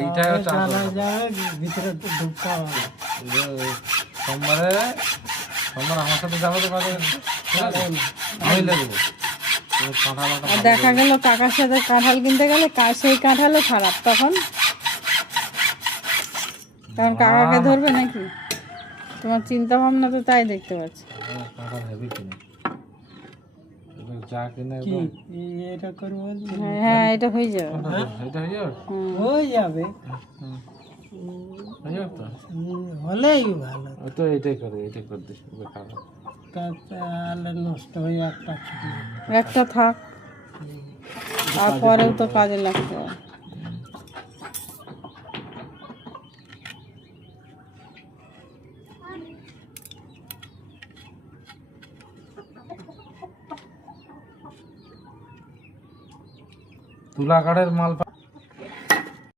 এইটাই হচ্ছে জানা যাবে ভিতরে ঢুকতে হবে। সোমবার আমার সাথে যাবো তো পারে আমি লাগবো আর দেখা গেল কাকার সাথে কাঁঠাল কিনতে গেলে সেই কাঁঠালও খারাপ তখন, কারণ কাকাকে ধরবে নাকি? তোমার চিন্তা ভাবনা তো তাই দেখতে পাচ্ছি। কাঁঠাল হেভি কিনে যা কিনে কি এটা করবো বলছি? হ্যাঁ এটা হয়ে যাবে। এটা হয়ে যাবে হয়ে যাবে, হয়ে যাবে তো হলেই ভালো। ও তো এটাই করে দিস খারাপ তাহলে নষ্ট হয়ে একটা থাক, তারপরেও তো কাজে লাগতে হবে। তুলা কাঠের মাল